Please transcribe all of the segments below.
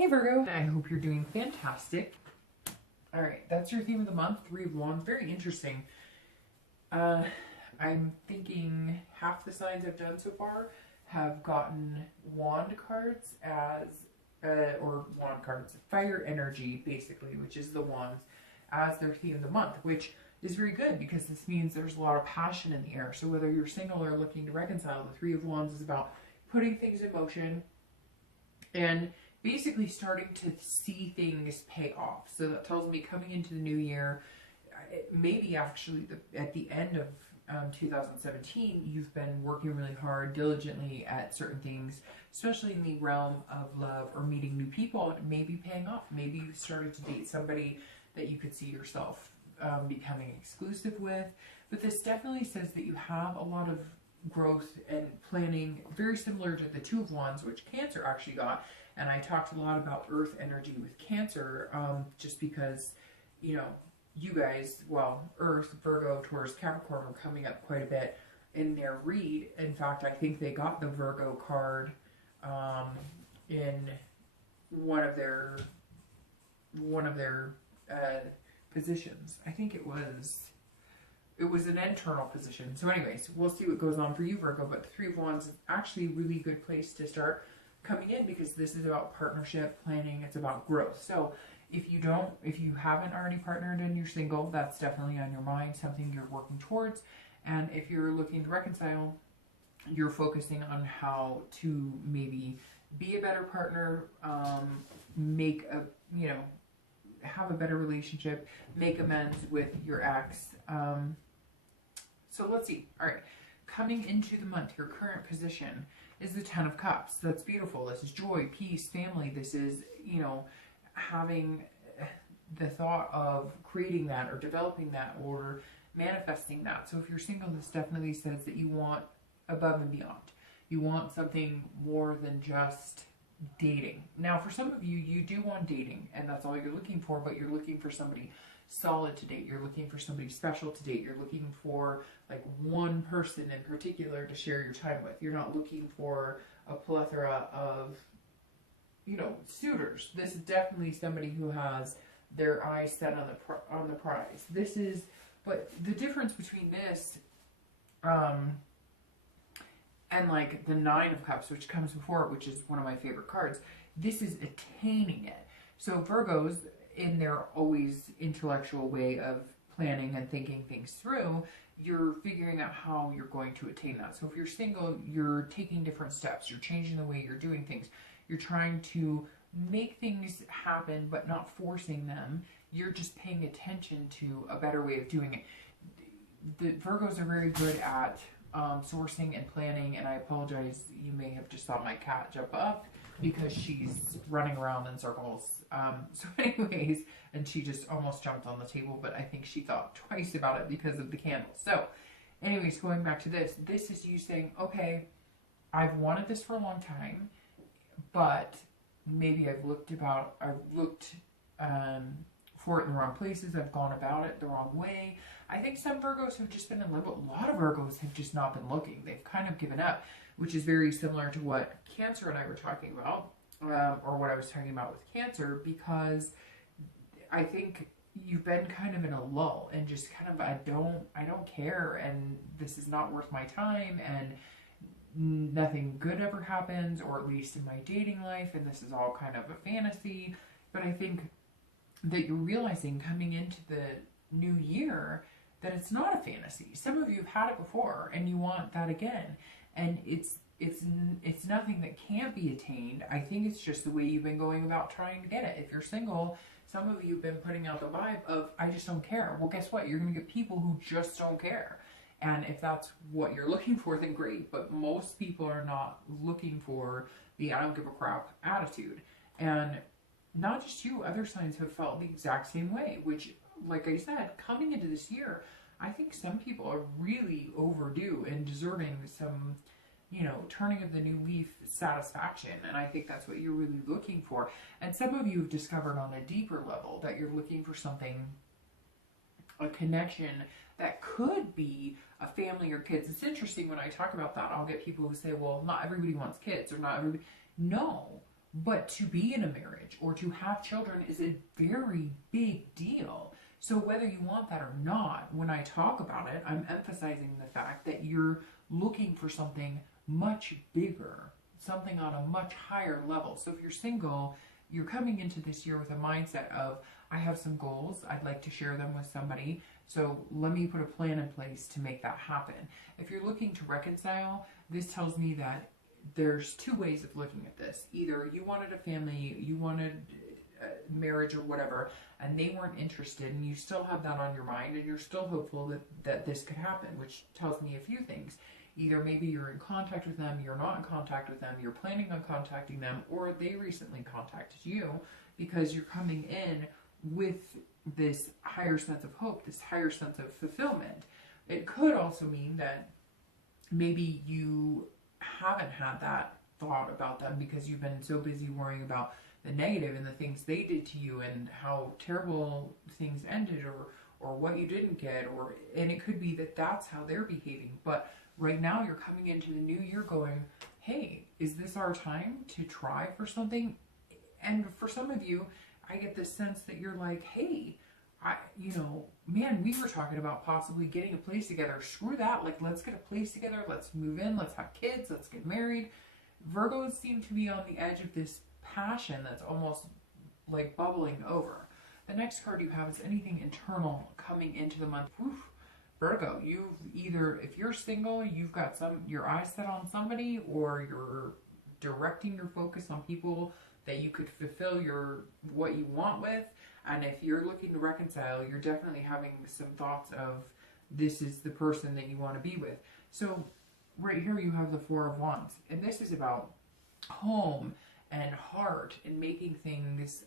Hey Virgo, I hope you're doing fantastic. All right, that's your theme of the month, Three of Wands. Very interesting. I'm thinking half the signs I've done so far have gotten wand cards as, fire energy basically, which is the wands, as their theme of the month, which is very good because this means there's a lot of passion in the air. So whether you're single or looking to reconcile, the Three of Wands is about putting things in motion and basically starting to see things pay off. So that tells me coming into the new year, maybe actually at the end of 2017, you've been working really hard, diligently at certain things, especially in the realm of love or meeting new people, and maybe paying off. Maybe you started to date somebody that you could see yourself becoming exclusive with. But this definitely says that you have a lot of growth and planning, very similar to the Two of Wands, which Cancer actually got. And I talked a lot about earth energy with Cancer, just because, you know, you guys, well, Earth, Virgo, Taurus, Capricorn were coming up quite a bit in their read. In fact, I think they got the Virgo card in one of their positions. I think it was an internal position. So anyways, we'll see what goes on for you, Virgo. But the Three of Wands is actually a really good place to start coming in, because this is about partnership, planning, it's about growth. So if you haven't already partnered and you're single, that's definitely on your mind, something you're working towards. And if you're looking to reconcile, you're focusing on how to maybe be a better partner, have a better relationship, make amends with your ex. So let's see. All right, coming into the month, your current position is the Ten of Cups. That's beautiful. This is joy, peace, family. This is, having the thought of creating that or developing that or manifesting that. So if you're single, this definitely says that you want above and beyond. You want something more than just dating. Now, for some of you, you do want dating, and that's all you're looking for, but you're looking for somebody solid to date. You're looking for somebody special to date. You're looking for like one person in particular to share your time with. You're not looking for a plethora of, suitors. This is definitely somebody who has their eyes set on the prize. But the difference between this and like the Nine of Cups, which comes before it, which is one of my favorite cards, this is attaining it. So Virgos, in their always intellectual way of planning and thinking things through, you're figuring out how you're going to attain that. So if you're single, you're taking different steps. You're changing the way you're doing things. You're trying to make things happen, but not forcing them. You're just paying attention to a better way of doing it. The Virgos are very good at sourcing and planning, and I apologize, you may have just saw my cat jump up because she's running around in circles. So anyways, and she just almost jumped on the table, but I think she thought twice about it because of the candle. So anyways, going back to this is you saying, okay, I've wanted this for a long time, but maybe I've looked for it in the wrong places. I've gone about it the wrong way. I think some Virgos have just been in limbo. A lot of Virgos have just not been looking. They've kind of given up, which is very similar to what Cancer and I were talking about, or what I was talking about with Cancer, because I think you've been kind of in a lull and just kind of, I don't care, and this is not worth my time, and nothing good ever happens, or at least in my dating life, and this is all kind of a fantasy. But I think that you're realizing coming into the new year that it's not a fantasy. Some of you have had it before and you want that again, and it's nothing that can't be attained. I think it's just the way you've been going about trying to get it. If you're single, some of you have been putting out the vibe of, I just don't care. Well, guess what? You're going to get people who just don't care. And if that's what you're looking for, then great. But most people are not looking for the I don't give a crap attitude. And not just you, other signs have felt the exact same way, which, like I said, coming into this year, I think some people are really overdue and deserving some, turning of the new leaf satisfaction. And I think that's what you're really looking for. And some of you have discovered on a deeper level that you're looking for something, a connection that could be a family or kids. It's interesting when I talk about that, I'll get people who say, well, not everybody wants kids, or not everybody. No, But to be in a marriage or to have children is a very big deal. So whether you want that or not, when I talk about it, I'm emphasizing the fact that you're looking for something much bigger, something on a much higher level. So if you're single, you're coming into this year with a mindset of, I have some goals, I'd like to share them with somebody, so let me put a plan in place to make that happen. If you're looking to reconcile, this tells me that there's two ways of looking at this. Either you wanted a family, you wanted marriage or whatever, and they weren't interested, and you still have that on your mind, and you're still hopeful that this could happen, which tells me a few things. Either maybe you're in contact with them, you're not in contact with them, you're planning on contacting them, or they recently contacted you because you're coming in with this higher sense of hope, this higher sense of fulfillment. It could also mean that maybe you haven't had that thought about them because you've been so busy worrying about the negative and the things they did to you and how terrible things ended, or what you didn't get, and it could be that that's how they're behaving. But right now you're coming into the new year going, hey, is this our time to try for something? And for some of you, I get this sense that you're like, hey, man, we were talking about possibly getting a place together. Screw that. Like, let's get a place together. Let's move in. Let's have kids. Let's get married. Virgos seem to be on the edge of this passion that's almost like bubbling over. The next card you have is anything internal coming into the month. Oof. Virgo, you've either, if you're single, you've got your eyes set on somebody, or you're directing your focus on people that you could fulfill what you want with. And if you're looking to reconcile, you're definitely having some thoughts of, this is the person that you want to be with. So right here you have the Four of Wands, and this is about home and heart and making things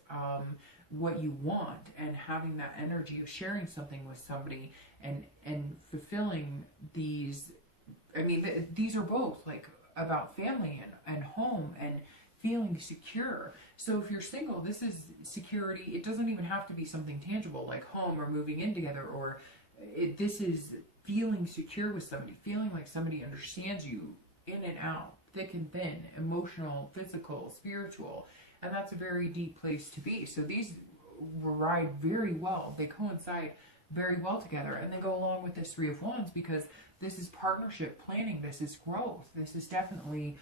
what you want, and having that energy of sharing something with somebody and fulfilling these. I mean, these are both like about family and home and feeling secure. So if you're single, this is security. It doesn't even have to be something tangible like home or moving in together, or this is feeling secure with somebody, feeling like somebody understands you in and out, thick and thin, emotional, physical, spiritual. And that's a very deep place to be. So these ride very well. They coincide very well together, and they go along with this Three of Wands because this is partnership planning. This is growth. This is definitely,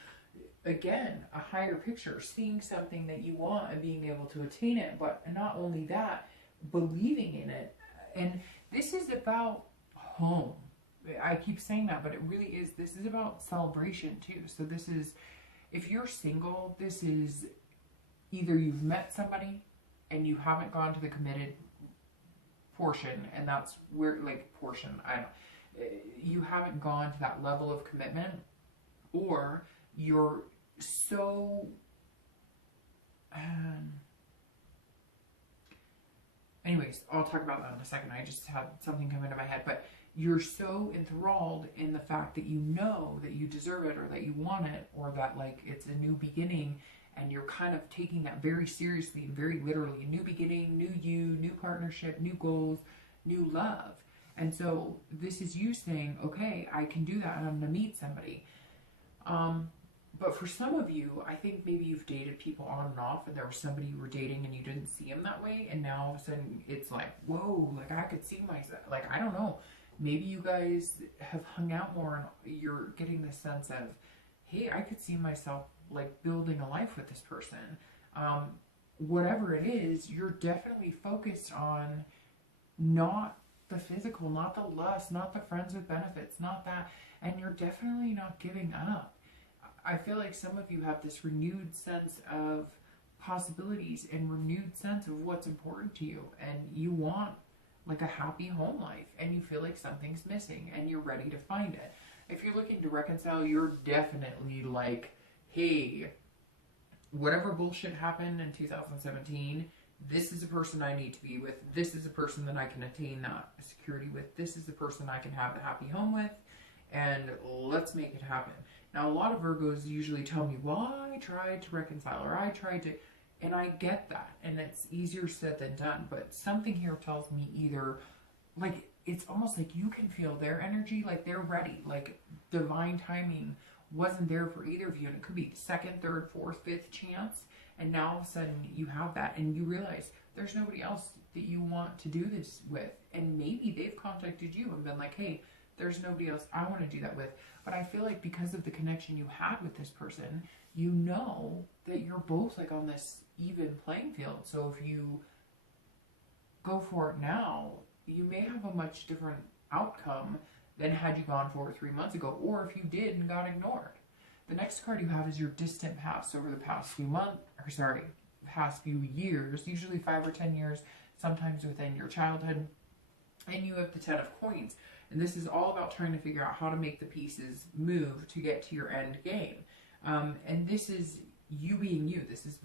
again, a higher picture, seeing something that you want and being able to attain it, but not only that, believing in it. And this is about home. I keep saying that, but it really is. This is about celebration too. So this is, if you're single, this is either you've met somebody and you haven't gone to the committed portion, and that's where, like, portion, you haven't gone to that level of commitment, or you're so anyways, I'll talk about that in a second. I just had something come into my head, but you're so enthralled in the fact that you know that you deserve it, or that you want it, or that, like, it's a new beginning, and you're kind of taking that very seriously and very literally. A new beginning, new you, new partnership, new goals, new love. And so this is you saying, okay, I can do that, and I'm going to meet somebody. But for some of you, I think maybe you've dated people on and off, and there was somebody you were dating and you didn't see him that way, and now all of a sudden it's like, whoa, like, I could see myself. Like, I don't know. Maybe you guys have hung out more and you're getting this sense of, hey, I could see myself, like, building a life with this person. Whatever it is, you're definitely focused on not the physical, not the lust, not the friends with benefits, not that. And you're definitely not giving up. I feel like some of you have this renewed sense of possibilities and renewed sense of what's important to you. And you want, like, a happy home life, and you feel like something's missing and you're ready to find it. If you're looking to reconcile, you're definitely like, hey, whatever bullshit happened in 2017, this is the person I need to be with. This is the person that I can attain that security with. This is the person I can have a happy home with, and let's make it happen. Now, a lot of Virgos usually tell me, well, I tried to reconcile, or I tried to, and I get that, and it's easier said than done, but something here tells me either, like, it's almost like you can feel their energy, like they're ready, like divine timing wasn't there for either of you, and it could be second, third, fourth, fifth chance, And now all of a sudden you have that and you realize there's nobody else that you want to do this with. And maybe they've contacted you and been like, hey, there's nobody else I want to do that with. But I feel like because of the connection you had with this person, you know that you're both like on this even playing field. So if you go for it now, you may have a much different outcome than had you gone for it 3 months ago, or if you did and got ignored. The next card you have is your distant past over the past few months, or sorry, past few years, usually 5 or 10 years, sometimes within your childhood. And you have the 10 of coins. And this is all about trying to figure out how to make the pieces move to get to your end game. And this is you being you. This is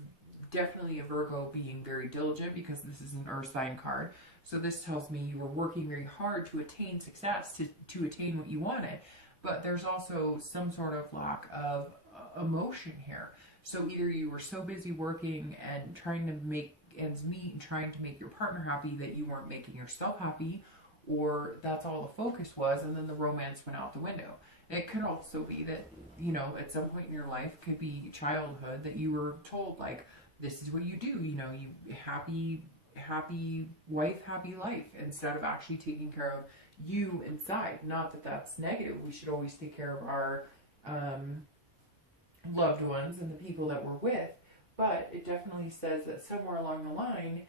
definitely a Virgo being very diligent because this is an earth sign card. So this tells me you were working very hard to attain success, to attain what you wanted. But there's also some sort of lack of emotion here. So either you were so busy working and trying to make ends meet and trying to make your partner happy that you weren't making yourself happy, or that's all the focus was, and then the romance went out the window. It could also be that, you know, at some point in your life, could be childhood, that you were told, like, this is what you do, you know, you happy wife, happy life, instead of actually taking care of you inside. Not that that's negative. We should always take care of our loved ones and the people that we're with, but it definitely says that somewhere along the line,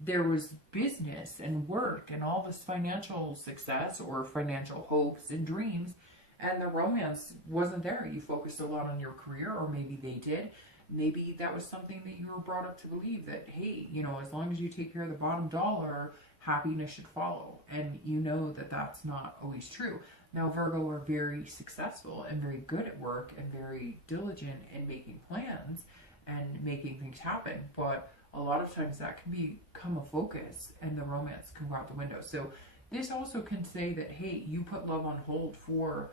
there was business and work and all this financial success or financial hopes and dreams, and the romance wasn't there. You focused a lot on your career, or maybe they did. Maybe that was something that you were brought up to believe, that, hey, you know, as long as you take care of the bottom dollar, happiness should follow. And you know that that's not always true. Now, Virgo are very successful and very good at work and very diligent in making plans and making things happen. But a lot of times that can become a focus and the romance can go out the window. So this also can say that, hey, you put love on hold for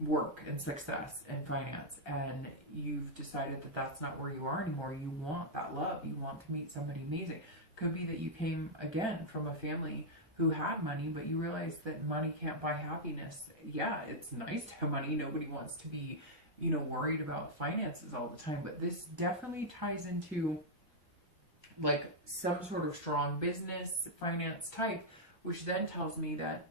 work and success and finance, and you've decided that that's not where you are anymore. You want that love. You want to meet somebody amazing. Could be that you came again from a family who had money, but you realize that money can't buy happiness. Yeah, it's nice to have money. Nobody wants to be, you know, worried about finances all the time, but this definitely ties into like some sort of strong business finance type, which then tells me that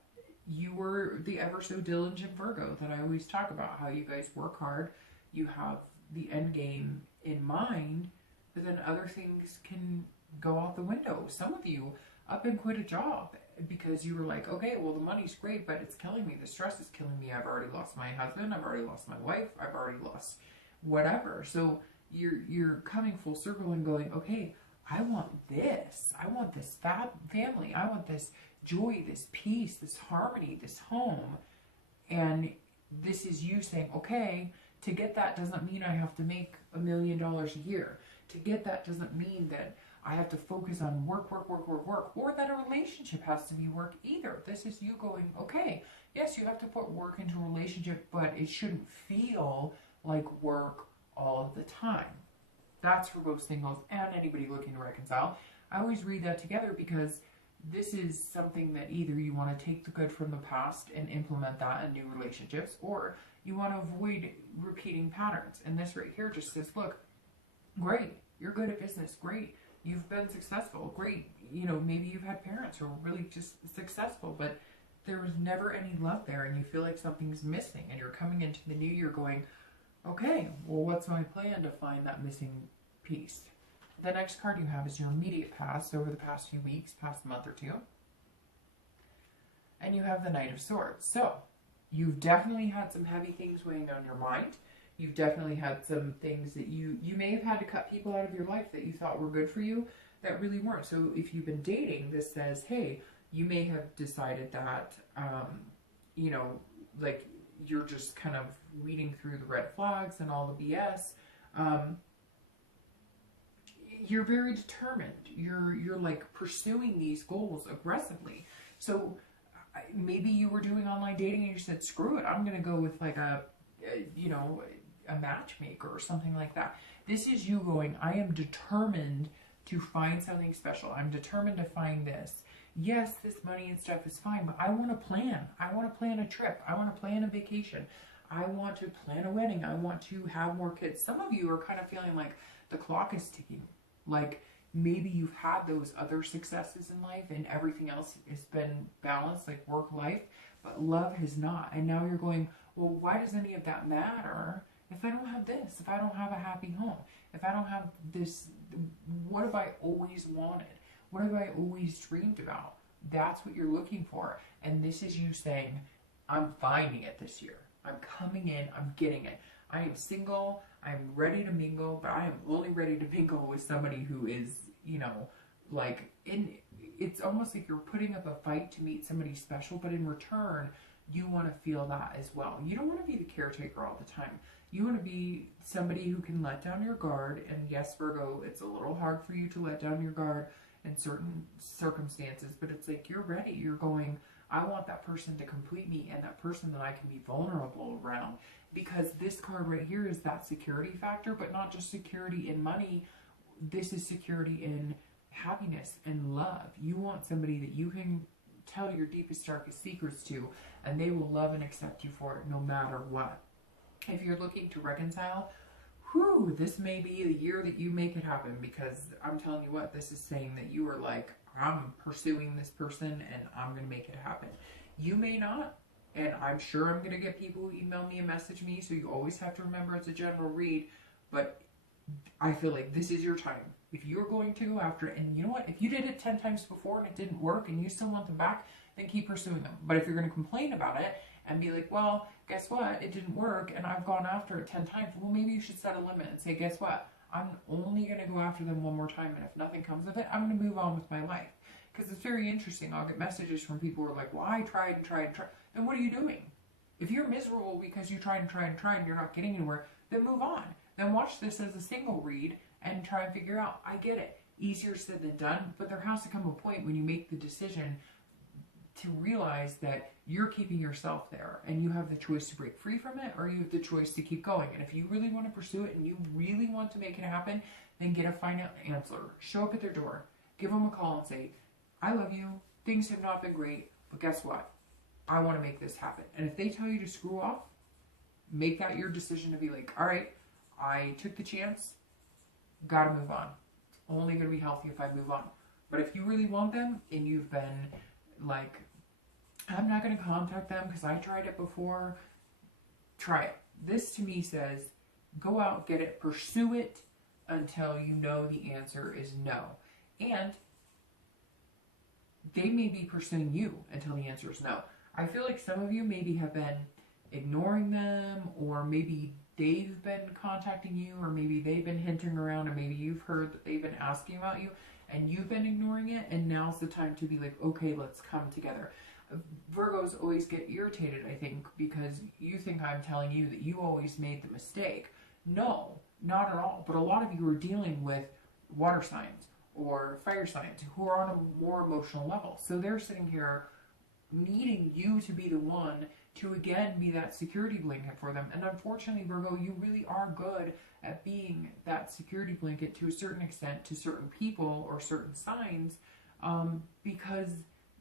you were the ever so diligent Virgo that I always talk about, how you guys work hard, you have the end game in mind, but then other things can go out the window. Some of you up and quit a job because you were like, okay, well, the money's great, but it's killing me. The stress is killing me. I've already lost my husband. I've already lost my wife. I've already lost whatever. So you're coming full circle and going, okay, I want this. I want this family. I want this joy, this peace, this harmony, this home. And this is you saying, okay, to get that doesn't mean I have to make $1 million a year. To get that doesn't mean that I have to focus on work, or that a relationship has to be work either. This is you going, okay, yes, you have to put work into a relationship, but it shouldn't feel like work all of the time. That's for both singles and anybody looking to reconcile. I always read that together because this is something that either you want to take the good from the past and implement that in new relationships, or you want to avoid repeating patterns. And this right here just says, look, great, you're good at business, great, you've been successful, great, you know, maybe you've had parents who are really just successful, but there was never any love there, and you feel like something's missing, and you're coming into the new year going, okay, well, what's my plan to find that missing piece? The next card you have is your immediate past, over the past few weeks, past month or two. And you have the Knight of Swords. So, you've definitely had some heavy things weighing on your mind. You've definitely had some things that you may have had to cut people out of your life that you thought were good for you that really weren't. So, if you've been dating, this says, hey, you may have decided that, you know, like, you're just kind of weeding through the red flags and all the BS. You're very determined. You're like pursuing these goals aggressively. So maybe you were doing online dating and you said, screw it, I'm going to go with like a matchmaker or something like that. This is you going, I am determined to find something special. I'm determined to find this. Yes, this money and stuff is fine, but I want to plan. I want to plan a trip. I want to plan a vacation. I want to plan a wedding. I want to have more kids. Some of you are kind of feeling like The clock is ticking. Like, maybe you've had those other successes in life and everything else has been balanced, like work, life, but love has not. And now you're going, well, why does any of that matter if I don't have this, if I don't have a happy home, if I don't have this? What have I always wanted? What have I always dreamed about? That's what you're looking for. And this is you saying, I'm finding it this year. I'm coming in, I'm getting it. I am single, I'm ready to mingle, but I am only ready to mingle with somebody who is, you know, like, it's almost like you're putting up a fight to meet somebody special, but in return, you want to feel that as well. You don't want to be the caretaker all the time. You want to be somebody who can let down your guard. And yes, Virgo, it's a little hard for you to let down your guard in certain circumstances, but it's like you're ready. You're going, I want that person to complete me and that person that I can be vulnerable around. Because this card right here is that security factor, but not just security in money. This is security in happiness and love. You want somebody that you can tell your deepest, darkest secrets to, and they will love and accept you for it no matter what. If you're looking to reconcile, this may be the year that you make it happen, because I'm telling you what, this is saying that you are like, I'm pursuing this person and I'm going to make it happen. You may not, and I'm sure I'm going to get people who email me and message me, so you always have to remember it's a general read, but I feel like this is your time. If you're going to go after it, and you know what, if you did it 10 times before and it didn't work and you still want them back, then keep pursuing them. But if you're going to complain about it and be like, well, guess what, it didn't work and I've gone after it 10 times, well, maybe you should set a limit and say, guess what, I'm only going to go after them one more time, and if nothing comes of it, I'm going to move on with my life. Because it's very interesting. I'll get messages from people who are like, well, I tried and tried and tried. Then what are you doing? If you're miserable because you tried and tried and tried and you're not getting anywhere, then move on. Then watch this as a single read and try and figure out, I get it. Easier said than done, but there has to come a point when you make the decision to realize that you're keeping yourself there and you have the choice to break free from it, or you have the choice to keep going. And if you really want to pursue it and you really want to make it happen, then get a final answer. Show up at their door. Give them a call and say, I love you. Things have not been great, but guess what? I want to make this happen. And if they tell you to screw off, make that your decision to be like, all right, I took the chance. Got to move on. Only going to be healthy if I move on. But if you really want them and you've been like, I'm not going to contact them because I tried it before, try it. This to me says, go out, get it, pursue it until you know the answer is no. And they may be pursuing you until the answer is no. I feel like some of you maybe have been ignoring them, or maybe they've been contacting you, or maybe they've been hinting around, and maybe you've heard that they've been asking about you and you've been ignoring it, and now's the time to be like, okay, let's come together. Virgos always get irritated, I think, because you think I'm telling you that you always made the mistake. No, not at all. But a lot of you are dealing with water signs or fire signs who are on a more emotional level. So they're sitting here needing you to be the one to again be that security blanket for them. And unfortunately, Virgo, you really are good at being that security blanket to a certain extent to certain people or certain signs, because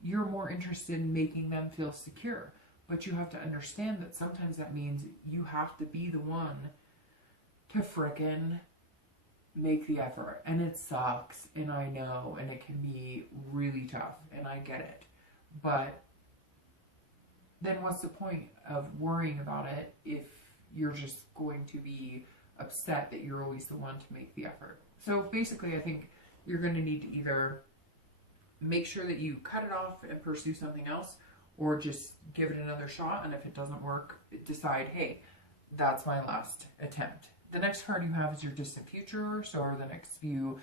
you're more interested in making them feel secure. But you have to understand that sometimes that means you have to be the one to frickin' make the effort. And it sucks, and I know, and it can be really tough, and I get it. But then what's the point of worrying about it if you're just going to be upset that you're always the one to make the effort? So basically, I think you're going to need to either make sure that you cut it off and pursue something else, or just give it another shot, and if it doesn't work, decide, hey, that's my last attempt. The next card you have is your distant future, so over the next few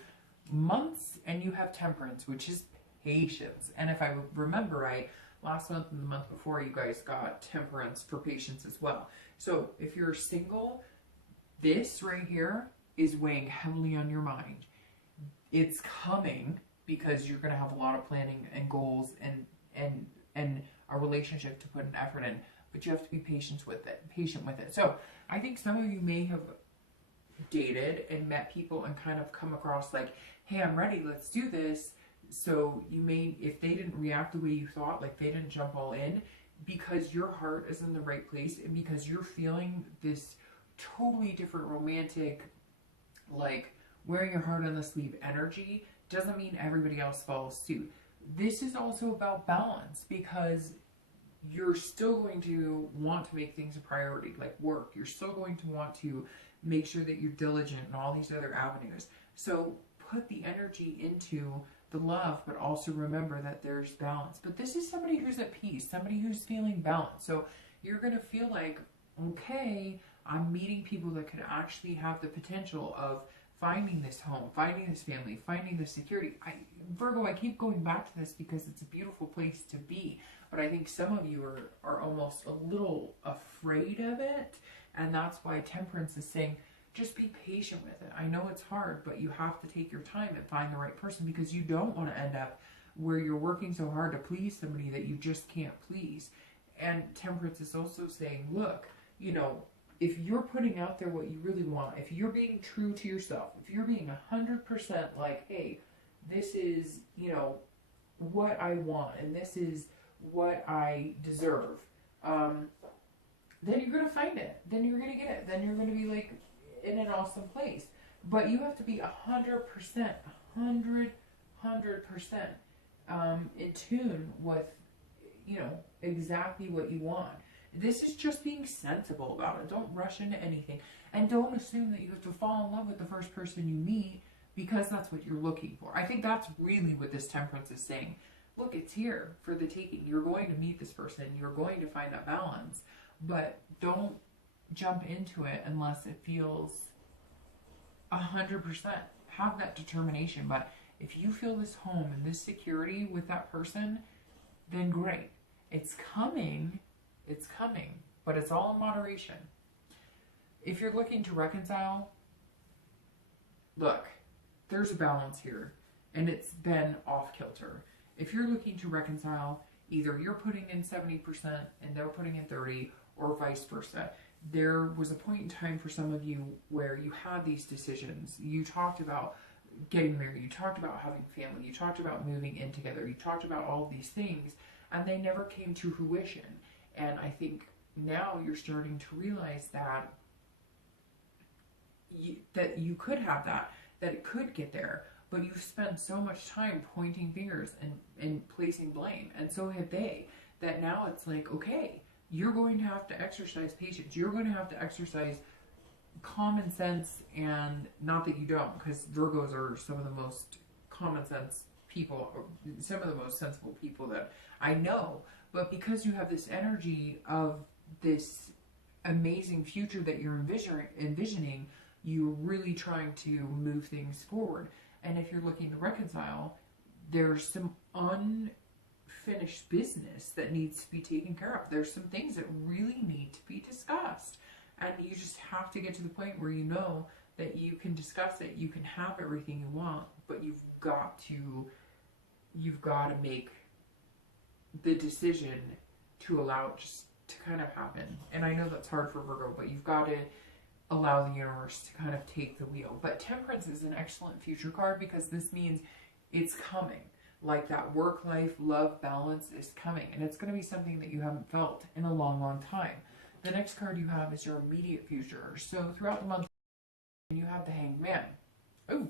months, and you have Temperance, which is patience. And if I remember right, last month and the month before, you guys got Temperance for patience as well. So if you're single, this right here is weighing heavily on your mind. It's coming because you're going to have a lot of planning and goals and a relationship to put an effort in, but you have to be patient with it. So I think some of you may have dated and met people and kind of come across like, hey, I'm ready, let's do this. So you may, if they didn't react the way you thought, like they didn't jump all in, because your heart is in the right place and because you're feeling this totally different romantic, like wearing your heart on the sleeve energy doesn't mean everybody else follows suit. This is also about balance, because you're still going to want to make things a priority, like work. You're still going to want to make sure that you're diligent in all these other avenues. So put the energy into the love, but also remember that there's balance. But this is somebody who's at peace, somebody who's feeling balanced. So you're going to feel like, okay, I'm meeting people that could actually have the potential of finding this home, finding this family, finding this security. Virgo, I keep going back to this because it's a beautiful place to be, but I think some of you are almost a little afraid of it, and that's why Temperance is saying, just be patient with it. I know it's hard, but you have to take your time and find the right person, because you don't want to end up where you're working so hard to please somebody that you just can't please. And Temperance is also saying, look, you know, if you're putting out there what you really want, if you're being true to yourself, if you're being 100% like, hey, this is, you know, what I want and this is what I deserve, then you're going to find it. Then you're going to get it. Then you're going to be like in an awesome place. But you have to be 100%, 100% in tune with, you know, exactly what you want. This is just being sensible about it. Don't rush into anything. And don't assume that you have to fall in love with the first person you meet because that's what you're looking for. I think that's really what this Temperance is saying. Look, it's here for the taking. You're going to meet this person. You're going to find that balance. But don't jump into it unless it feels 100%. Have that determination. But if you feel this home and this security with that person, then great. It's coming. It's coming, but it's all in moderation. If you're looking to reconcile, look, there's a balance here, and it's been off kilter. If you're looking to reconcile, either you're putting in 70% and they're putting in 30%, or vice versa. There was a point in time for some of you where you had these decisions. You talked about getting married, you talked about having family, you talked about moving in together, you talked about all these things, and they never came to fruition. And I think now you're starting to realize that you could have that it could get there, but you've spent so much time pointing fingers and placing blame, and so have they, that now it's like, okay, you're going to have to exercise patience. You're going to have to exercise common sense, and not that you don't, because Virgos are some of the most common sense people, or some of the most sensible people that I know. But because you have this energy of this amazing future that you're envisioning, you're really trying to move things forward. And if you're looking to reconcile, there's some unfinished business that needs to be taken care of. There's some things that really need to be discussed. And you just have to get to the point where you know that you can discuss it, you can have everything you want, but you've got to make the decision to allow it just to kind of happen. And I know that's hard for Virgo, but you've got to allow the universe to kind of take the wheel. But Temperance is an excellent future card, because this means it's coming. Like that work life love balance is coming, and it's going to be something that you haven't felt in a long time. The next card you have is your immediate future. So throughout the month you have the Hanged Man. Ooh,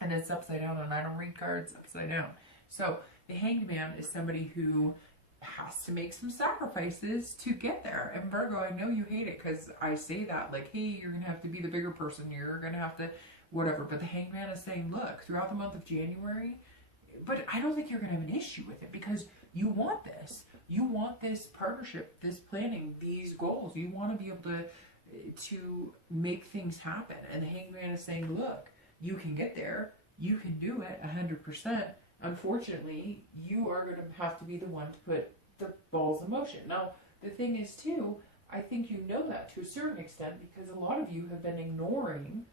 and it's upside down, and I don't read cards upside down. So the Hanged Man is somebody who has to make some sacrifices to get there. And Virgo, I know you hate it because I say that, like, hey, you're going to have to be the bigger person. You're going to have to whatever. But the Hanged Man is saying, look, throughout the month of January, but I don't think you're going to have an issue with it, because you want this. You want this partnership, this planning, these goals. You want to be able to make things happen. And the Hanged Man is saying, look, you can get there. You can do it 100%. Unfortunately, you are going to have to be the one to put the balls in motion. Now, the thing is, too, I think you know that to a certain extent, because a lot of you have been ignoring,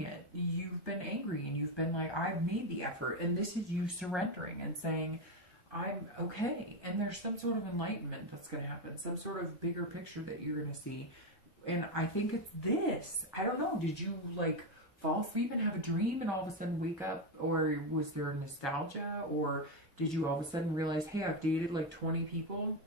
it. You've been angry, and you've been like, I've made the effort, and this is you surrendering and saying, I'm okay. And there's some sort of enlightenment that's going to happen, some sort of bigger picture that you're going to see. And I think it's this. I don't know. Did you, like, fall asleep and have a dream and all of a sudden wake up, or was there nostalgia, or did you all of a sudden realize, hey, I've dated like 20 people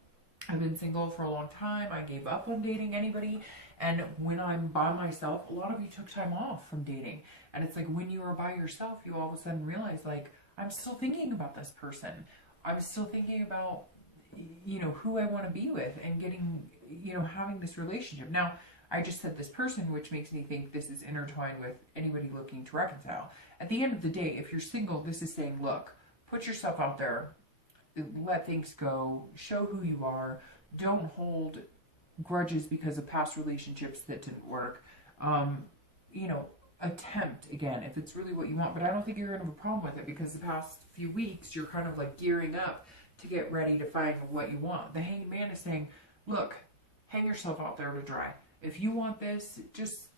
I've been single for a long time. I gave up on dating anybody. And when I'm by myself, a lot of you took time off from dating. And it's like when you are by yourself, you all of a sudden realize, like, I'm still thinking about this person. I'm still thinking about, you know, who I want to be with and getting, you know, having this relationship. Now, I just said this person, which makes me think this is intertwined with anybody looking to reconcile. At the end of the day, if you're single, this is saying, look, put yourself out there, let things go, show who you are, don't hold grudges because of past relationships that didn't work. You know, attempt again if it's really what you want, but I don't think you're gonna have a problem with it because the past few weeks you're kind of like gearing up to get ready to find what you want. The Hanged Man is saying, look, hang yourself out there to dry. If you want this, just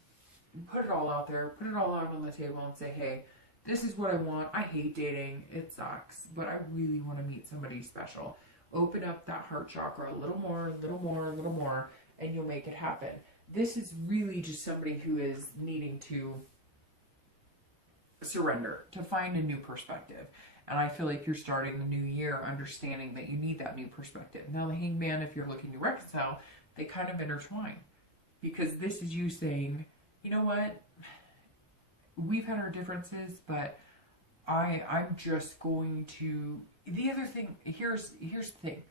put it all out there, put it all out on the table and say, hey, this is what I want. I hate dating. It sucks, but I really want to meet somebody special. Open up that heart chakra a little more, a little more, a little more, and you'll make it happen. This is really just somebody who is needing to surrender, to find a new perspective. And I feel like you're starting the new year understanding that you need that new perspective. Now, the Hanged Man, if you're looking to reconcile, they kind of intertwine. Because this is you saying, you know what? We've had our differences, but I'm just going to... The other thing, here's the thing.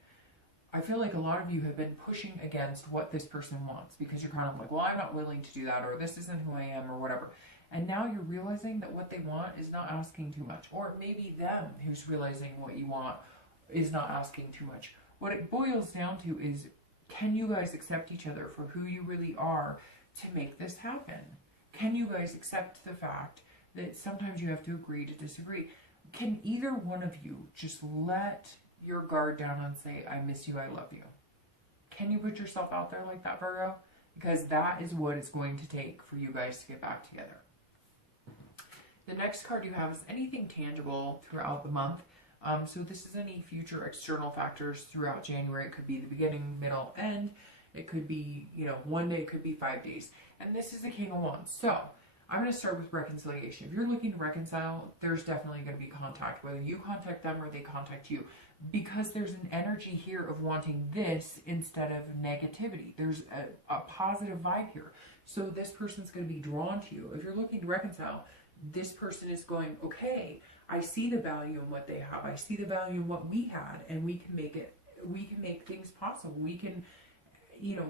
I feel like a lot of you have been pushing against what this person wants because you're kind of like, well, I'm not willing to do that, or this isn't who I am, or whatever. And now you're realizing that what they want is not asking too much. Or maybe them who's realizing what you want is not asking too much. What it boils down to is, can you guys accept each other for who you really are to make this happen? Can you guys accept the fact that sometimes you have to agree to disagree? Can either one of you just let your guard down and say, I miss you, I love you? Can you put yourself out there like that, Virgo? Because that is what it's going to take for you guys to get back together. The next card you have is anything tangible throughout the month. So this is any future external factors throughout January. It could be the beginning, middle, end. It could be, you know, one day, it could be 5 days. And this is the King of Wands. So I'm going to start with reconciliation. If you're looking to reconcile, there's definitely going to be contact, whether you contact them or they contact you, because there's an energy here of wanting this instead of negativity. There's a positive vibe here. So this person's going to be drawn to you. If you're looking to reconcile, this person is going, okay, I see the value in what they have. I see the value in what we had, and we can make things possible. We can, you know,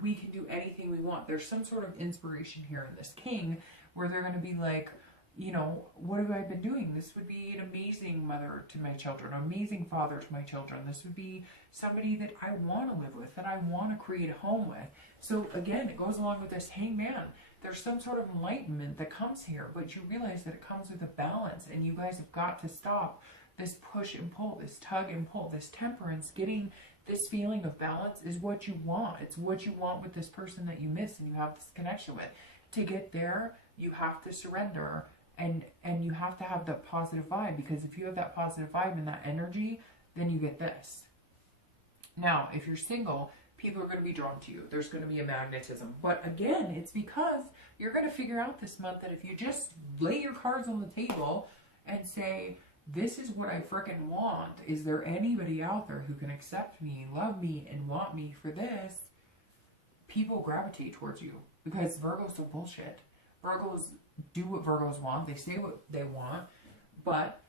we can do anything we want. There's some sort of inspiration here in this King where they're going to be like, you know, what have I been doing? This would be an amazing mother to my children, an amazing father to my children. This would be somebody that I want to live with, that I want to create a home with. So again, it goes along with this Hanged Man. There's some sort of enlightenment that comes here, but you realize that it comes with a balance, and you guys have got to stop this push and pull, this tug and pull, this temperance. Getting this feeling of balance is what you want. It's what you want with this person that you miss and you have this connection with. To get there, you have to surrender, and you have to have that positive vibe, because if you have that positive vibe and that energy, then you get this. Now, if you're single, people are going to be drawn to you. There's going to be a magnetism. But again, it's because you're going to figure out this month that if you just lay your cards on the table and say, this is what I frickin' want. Is there anybody out there who can accept me, love me, and want me for this? People gravitate towards you, because Virgos don't bullshit. Virgos do what Virgos want. They say what they want. But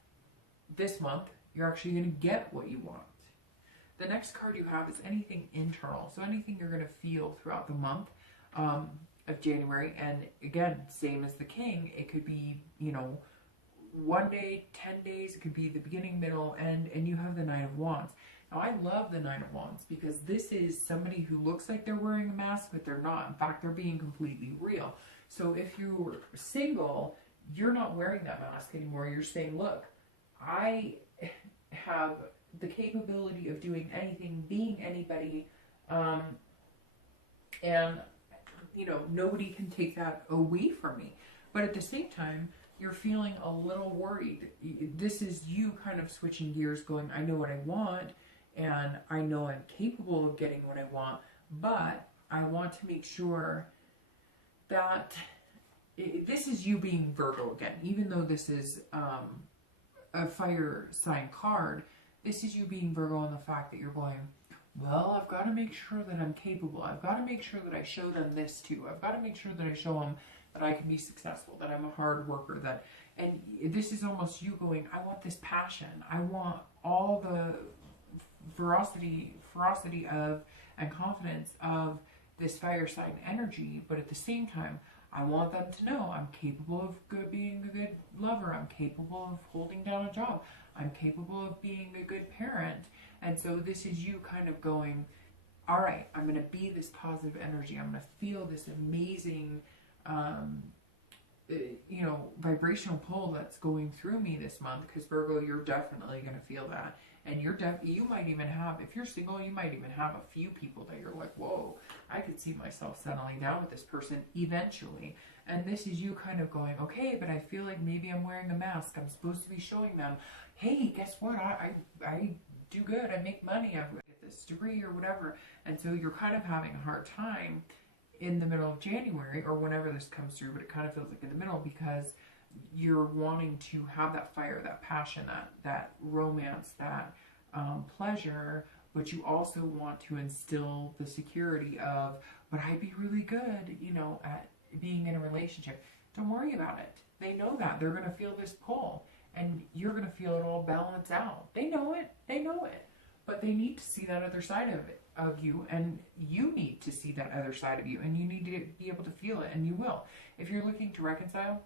this month, you're actually going to get what you want. The next card you have is anything internal. So anything you're going to feel throughout the month of January. And again, same as the King, it could be, you know, 1 day, 10 days. It could be the beginning, middle, end. And you have the Knight of Wands. Now, I love the Knight of Wands because this is somebody who looks like they're wearing a mask, but they're not. In fact, they're being completely real. So if you're single, you're not wearing that mask anymore. You're saying, look, I have the capability of doing anything, being anybody, and, you know, nobody can take that away from me. But at the same time, you're feeling a little worried. This is you kind of switching gears, going, I know what I want, and I know I'm capable of getting what I want, but I want to make sure that this is you being Virgo again. Even though this is a fire sign card, this is you being Virgo, and the fact that you're going, well, I've got to make sure that I'm capable. I've got to make sure that I show them this too. I've got to make sure that I show them that I can be successful, that I'm a hard worker, that, and this is almost you going, I want this passion. I want all the ferocity of, and confidence of this fire sign energy, but at the same time, I want them to know I'm capable of being a good lover. I'm capable of holding down a job. I'm capable of being a good parent. And so this is you kind of going, all right, I'm going to be this positive energy. I'm going to feel this amazing, vibrational pull that's going through me this month. Because Virgo, you're definitely going to feel that. And you might even have, if you're single, you might even have a few people that you're like, whoa, I could see myself settling down with this person eventually. And this is you kind of going, okay, but I feel like maybe I'm wearing a mask. I'm supposed to be showing them, hey, guess what? I do good. I make money. I get this degree or whatever. And so you're kind of having a hard time in the middle of January or whenever this comes through, but it kind of feels like in the middle because you're wanting to have that fire, that passion, that romance, that pleasure, but you also want to instill the security of, but I'd be really good, at being in a relationship. Don't worry about it. They know that. They're going to feel this pull, and you're going to feel it all balance out. They know it. But they need to see that other side of you, and you need to see that other side of you, and you need to be able to feel it, and you will. If you're looking to reconcile,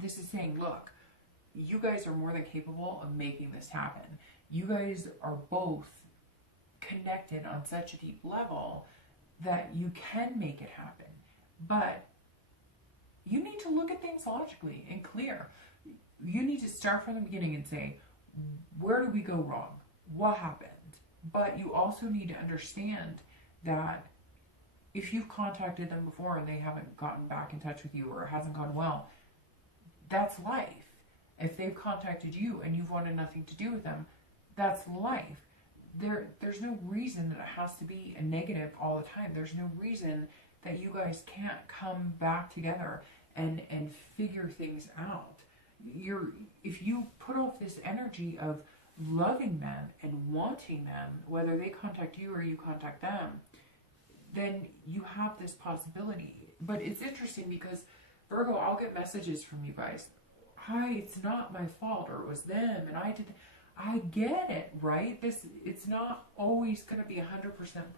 this is saying, look, you guys are more than capable of making this happen. You guys are both connected on such a deep level that you can make it happen. But you need to look at things logically and clear. You need to start from the beginning and say, where do we go wrong? What happened? But you also need to understand that if you've contacted them before and they haven't gotten back in touch with you or it hasn't gone well, that's life. If they've contacted you and you've wanted nothing to do with them, that's life. There's no reason that it has to be a negative all the time. There's no reason that you guys can't come back together and figure things out. If you put off this energy of loving them and wanting them, whether they contact you or you contact them, then you have this possibility. But it's interesting because Virgo, I'll get messages from you guys. Hi, it's not my fault, or it was them, and I get it, right? It's not always going to be 100%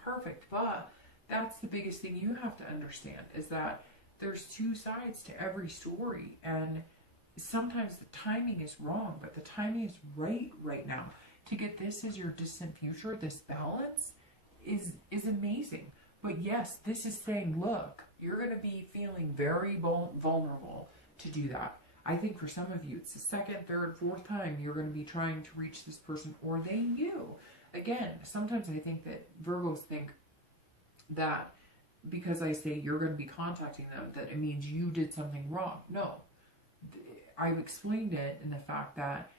perfect, but that's the biggest thing you have to understand is that there's two sides to every story, and sometimes the timing is wrong, but the timing is right now. To get this as your distant future, this balance is amazing. But yes, this is saying, look, you're going to be feeling very vulnerable to do that. I think for some of you, it's the second, third, fourth time you're going to be trying to reach this person, or they you. Again, sometimes I think that Virgos think that because I say you're going to be contacting them, that it means you did something wrong. No. I've explained it in the fact that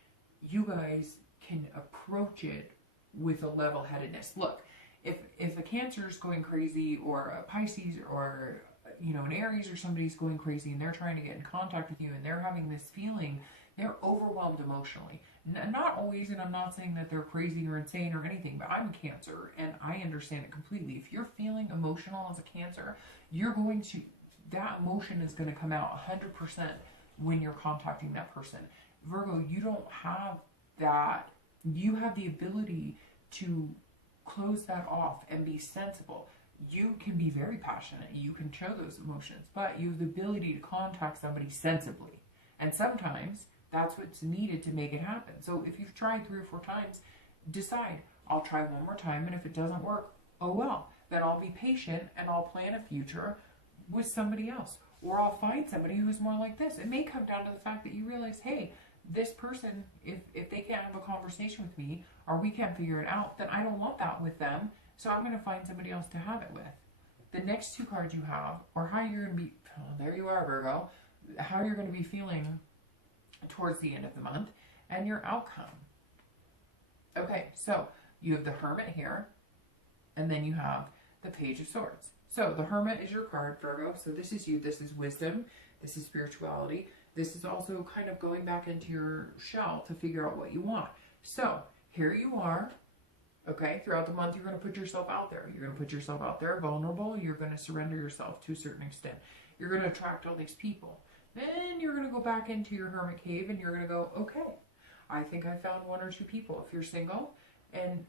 you guys can approach it with a level-headedness. Look, if a Cancer is going crazy, or a Pisces, or an Aries or somebody's going crazy and they're trying to get in contact with you and they're having this feeling, they're overwhelmed emotionally. Not always, and I'm not saying that they're crazy or insane or anything, but I'm a Cancer and I understand it completely. If you're feeling emotional as a Cancer, that emotion is going to come out 100% when you're contacting that person. Virgo, you don't have that. You have the ability to close that off and be sensible. You can be very passionate. You can show those emotions, but you have the ability to contact somebody sensibly. And sometimes that's what's needed to make it happen. So if you've tried 3 or 4 times, decide, I'll try one more time, and if it doesn't work, oh well. Then I'll be patient and I'll plan a future with somebody else. Or I'll find somebody who's more like this. It may come down to the fact that you realize, hey, this person, if they can't have a conversation with me, or we can't figure it out, then I don't want that with them. So I'm going to find somebody else to have it with. The next 2 cards you have, or how you're going to be, there you are, Virgo, how you're going to be feeling towards the end of the month, and your outcome. Okay, so you have the Hermit here, and then you have the Page of Swords. So the Hermit is your card, Virgo. So this is you. This is wisdom. This is spirituality. This is also kind of going back into your shell to figure out what you want. So here you are. Okay, throughout the month, you're going to put yourself out there. You're going to put yourself out there vulnerable. You're going to surrender yourself to a certain extent. You're going to attract all these people. Then you're going to go back into your hermit cave and you're going to go, okay, I think I found one or two people. If you're single, and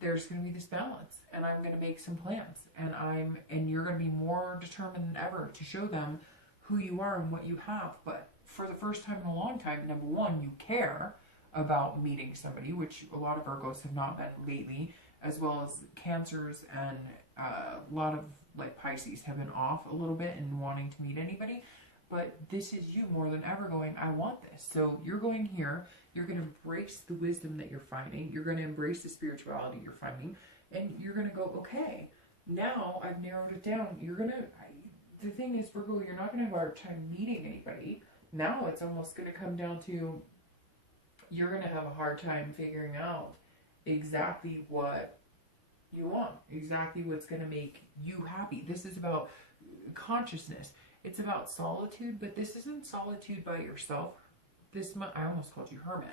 there's going to be this balance, and I'm going to make some plans, and you're going to be more determined than ever to show them who you are and what you have. But for the first time in a long time, number one, you care about meeting somebody, which a lot of Virgos have not been lately, as well as Cancers and a lot of like Pisces have been off a little bit and wanting to meet anybody. But this is you more than ever going, I want this. So you're going here, you're going to embrace the wisdom that you're finding, you're going to embrace the spirituality you're finding, and you're going to go, okay, now I've narrowed it down. You're going to, the thing is, Virgo, you're not going to have a hard time meeting anybody. Now it's almost going to come down to, you're going to have a hard time figuring out exactly what you want, exactly what's going to make you happy. This is about consciousness. It's about solitude, but this isn't solitude by yourself. This month, I almost called you hermit.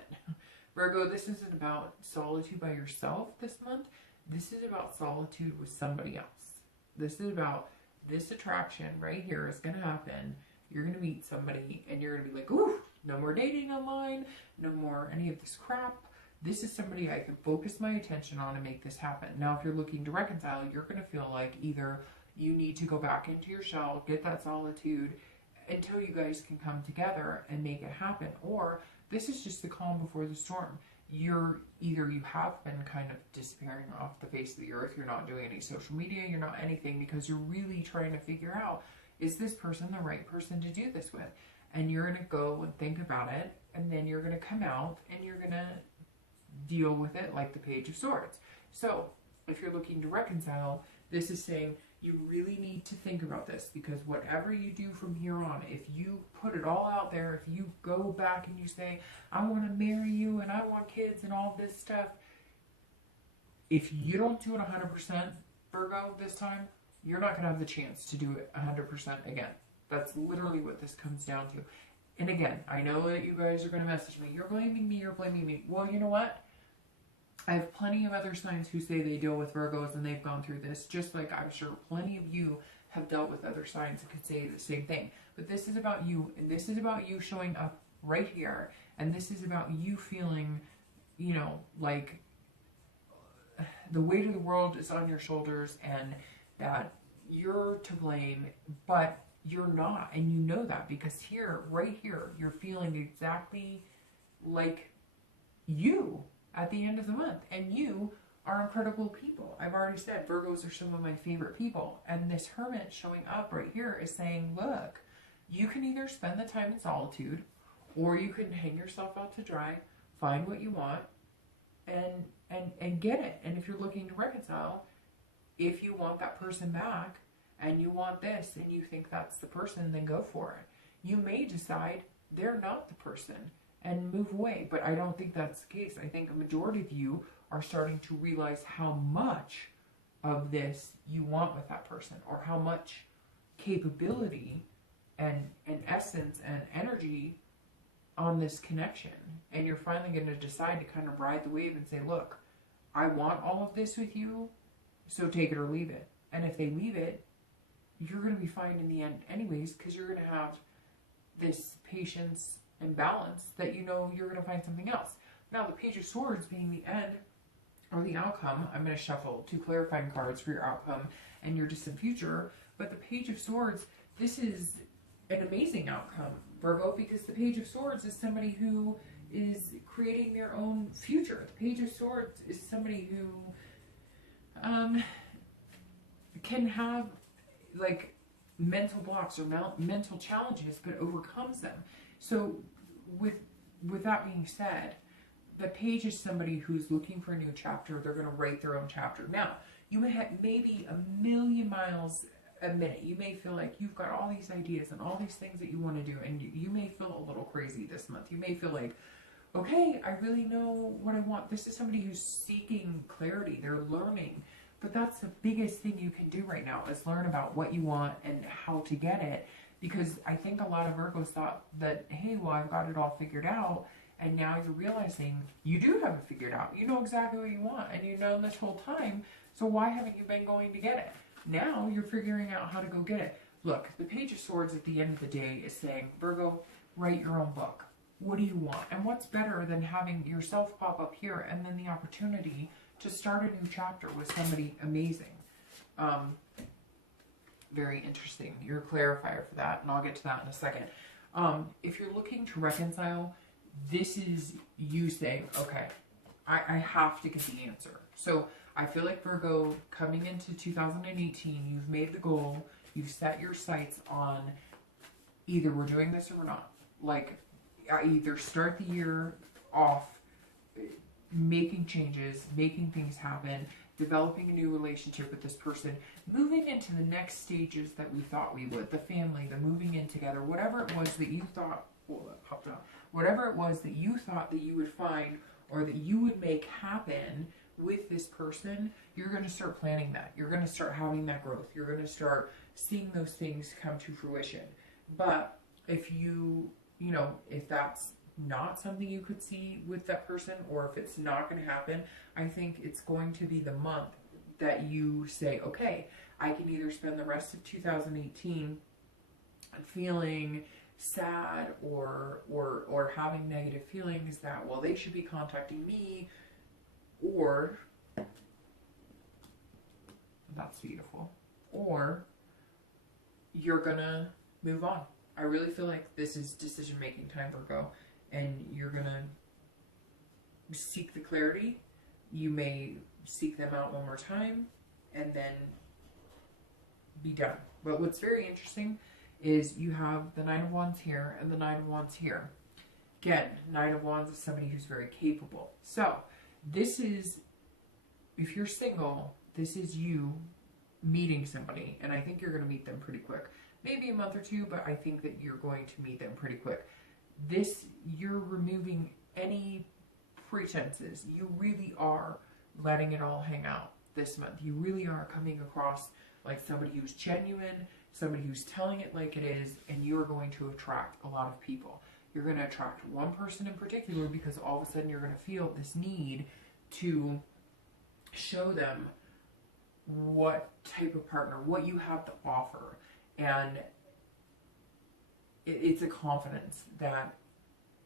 Virgo, this isn't about solitude by yourself this month. This is about solitude with somebody else. This is about this attraction right here is going to happen. You're going to meet somebody and you're going to be like, ooh, no more dating online, no more any of this crap. This is somebody I can focus my attention on and make this happen. Now, if you're looking to reconcile, you're going to feel like either you need to go back into your shell, get that solitude until you guys can come together and make it happen. Or this is just the calm before the storm. You have been kind of disappearing off the face of the earth. You're not doing any social media. You're not anything because you're really trying to figure out, is this person the right person to do this with? And you're going to go and think about it. And then you're going to come out and you're going to deal with it like the Page of Swords. So if you're looking to reconcile, this is saying you really need to think about this, because whatever you do from here on, if you put it all out there, if you go back and you say, I want to marry you and I want kids and all this stuff, if you don't do it 100%, Virgo, this time, you're not going to have the chance to do it 100% again. That's literally what this comes down to. And again, I know that you guys are going to message me, you're blaming me, you're blaming me. Well, you know what? I have plenty of other signs who say they deal with Virgos and they've gone through this, just like I'm sure plenty of you have dealt with other signs that could say the same thing. But this is about you, and this is about you showing up right here, and this is about you feeling, you know, like the weight of the world is on your shoulders and that you're to blame, but you're not, and you know that because here, right here, you're feeling exactly like you at the end of the month, and you are incredible people. I've already said Virgos are some of my favorite people, and this Hermit showing up right here is saying, look, you can either spend the time in solitude, or you can hang yourself out to dry, find what you want, and get it. And if you're looking to reconcile, if you want that person back, and you want this, and you think that's the person, then go for it. You may decide they're not the person and move away, but I don't think that's the case. I think a majority of you are starting to realize how much of this you want with that person, or how much capability and essence and energy on this connection. And you're finally going to decide to kind of ride the wave and say, look, I want all of this with you, so take it or leave it. And if they leave it, you're going to be fine in the end anyways, because you're going to have this patience and balance that you know you're going to find something else. Now, the Page of Swords being the end or the outcome, I'm going to shuffle 2 clarifying cards for your outcome and your distant future. But the Page of Swords, this is an amazing outcome, Virgo, because the Page of Swords is somebody who is creating their own future. The Page of Swords is somebody who can have like mental blocks or mental challenges, but overcomes them. So with that being said, the Page is somebody who's looking for a new chapter. They're going to write their own chapter. Now, you may have maybe a million miles a minute. You may feel like you've got all these ideas and all these things that you want to do, and you may feel a little crazy this month. You may feel like, okay, I really know what I want. This is somebody who's seeking clarity. They're learning. But that's the biggest thing you can do right now, is learn about what you want and how to get it. Because I think a lot of Virgos thought that, hey, well, I've got it all figured out. And now you're realizing you do have it figured out. You know exactly what you want, and you've known this whole time. So why haven't you been going to get it? Now you're figuring out how to go get it. Look, the Page of Swords at the end of the day is saying, Virgo, write your own book. What do you want? And what's better than having yourself pop up here and then the opportunity to start a new chapter with somebody amazing? Very interesting. You're a clarifier for that, and I'll get to that in a second. If you're looking to reconcile, this is you saying, okay, I have to get the answer. So I feel like, Virgo, coming into 2018, you've made the goal, you've set your sights on either we're doing this or we're not. Like, I either start the year off making changes, making things happen, developing a new relationship with this person, moving into the next stages that we thought we would, the family, the moving in together, whatever it was that you thought, whatever it was that you thought that you would find or that you would make happen with this person, you're going to start planning that. You're going to start having that growth. You're going to start seeing those things come to fruition. But if if that's not something you could see with that person, or if it's not going to happen, I think it's going to be the month that you say, okay, I can either spend the rest of 2018 feeling sad or having negative feelings that, well, they should be contacting me, or that's beautiful, or you're gonna move on. I really feel like this is decision-making time, Virgo, and you're gonna seek the clarity. You may seek them out one more time and then be done. But what's very interesting is you have the Nine of Wands here and the Nine of Wands here. Again, Nine of Wands is somebody who's very capable. So this is, if you're single, this is you meeting somebody, and I think you're going to meet them pretty quick. Maybe a month or two, but I think that you're going to meet them pretty quick. You're removing any pretenses. You really are letting it all hang out this month. You really are coming across like somebody who's genuine, somebody who's telling it like it is, and you are going to attract a lot of people. You're going to attract one person in particular because all of a sudden you're going to feel this need to show them what type of partner, what you have to offer. And it's a confidence that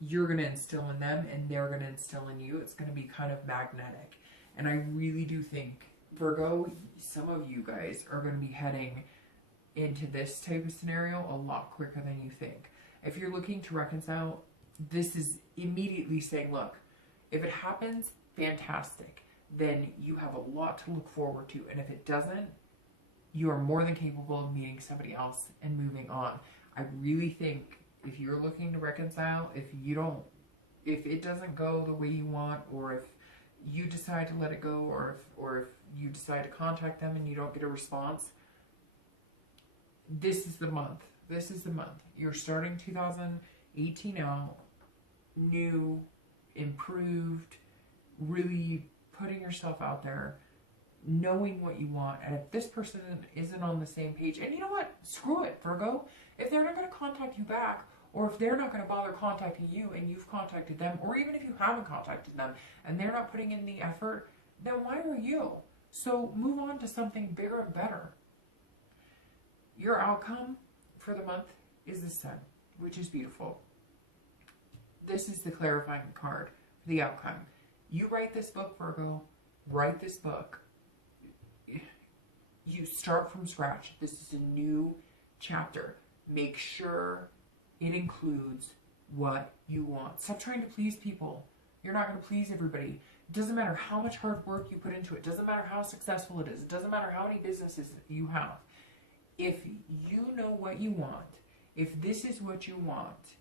you're going to instill in them and they're going to instill in you. It's going to be kind of magnetic. And I really do think, Virgo, some of you guys are going to be heading into this type of scenario a lot quicker than you think. If you're looking to reconcile, this is immediately saying, look, if it happens, fantastic. Then you have a lot to look forward to. And if it doesn't, you are more than capable of meeting somebody else and moving on. I really think if you're looking to reconcile, if it doesn't go the way you want, or if you decide to let it go, or if you decide to contact them and you don't get a response, this is the month. This is the month. You're starting 2018 out new, improved, really putting yourself out there, knowing what you want. And if this person isn't on the same page, and you know what? Screw it, Virgo. If they're not going to contact you back, or if they're not going to bother contacting you and you've contacted them, or even if you haven't contacted them and they're not putting in the effort, then why are you? So move on to something bigger and better. Your outcome for the month is the Sun, which is beautiful. This is the clarifying card for the outcome. You write this book, Virgo. Write this book. You start from scratch. This is a new chapter. Make sure it includes what you want. Stop trying to please people. You're not going to please everybody. It doesn't matter how much hard work you put into it. It doesn't matter how successful it is. It doesn't matter how many businesses you have. If you know what you want, if this is what you want,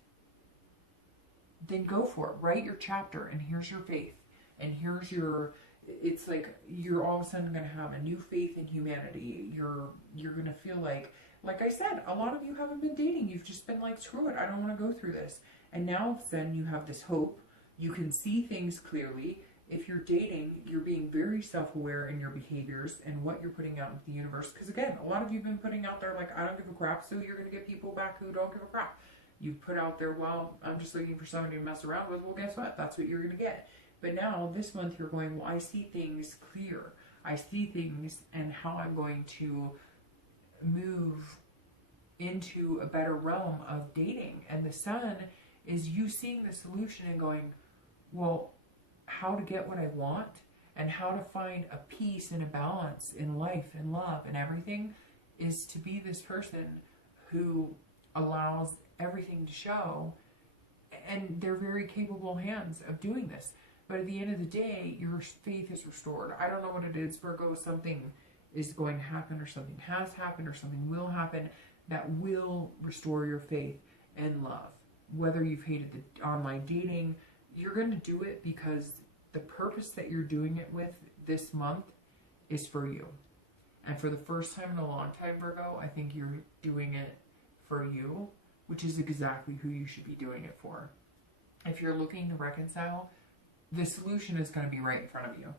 then go for it. Write your chapter, and here's your faith. And here's your, it's like you're all of a sudden going to have a new faith in humanity. You're going to feel like I said, a lot of you haven't been dating. You've just been like, screw it, I don't want to go through this. And now all of a sudden you have this hope. You can see things clearly. If you're dating, you're being very self-aware in your behaviors and what you're putting out into the universe. Because again, a lot of you have been putting out there like, I don't give a crap, so you're going to get people back who don't give a crap. You've put out there, well, I'm just looking for somebody to mess around with. Well, guess what? That's what you're going to get. But now this month you're going, well, I see things clear. I see things and how I'm going to move into a better realm of dating. And the Sun is you seeing the solution and going, well, how to get what I want and how to find a peace and a balance in life and love and everything is to be this person who allows everything to show, and they're very capable hands of doing this. But at the end of the day, your faith is restored. I don't know what it is, Virgo. Something is going to happen, or something has happened, or something will happen that will restore your faith and love. Whether you've hated the online dating, you're going to do it because the purpose that you're doing it with this month is for you. And for the first time in a long time, Virgo, I think you're doing it for you, which is exactly who you should be doing it for. If you're looking to reconcile, the solution is going to be right in front of you.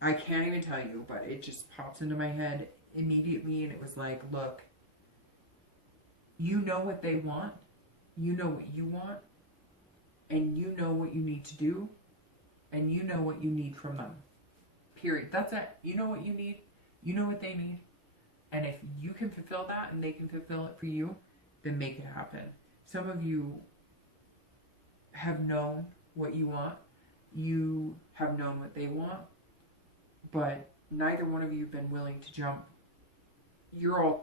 I can't even tell you, but it just pops into my head immediately, and it was like, look, you know what they want, you know what you want, and you know what you need to do, and you know what you need from them. Period. That's it. You know what you need, you know what they need, and if you can fulfill that and they can fulfill it for you, then make it happen. Some of you have known what you want, you have known what they want, but neither one of you have been willing to jump. You're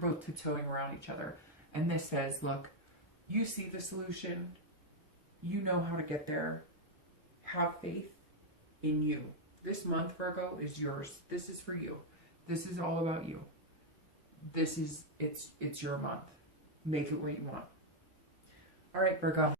both tiptoeing around each other. And this says, look, you see the solution, you know how to get there, have faith in you. This month, Virgo, is yours. This is for you. This is all about you. It's your month. Make it what you want. All right, Virgo.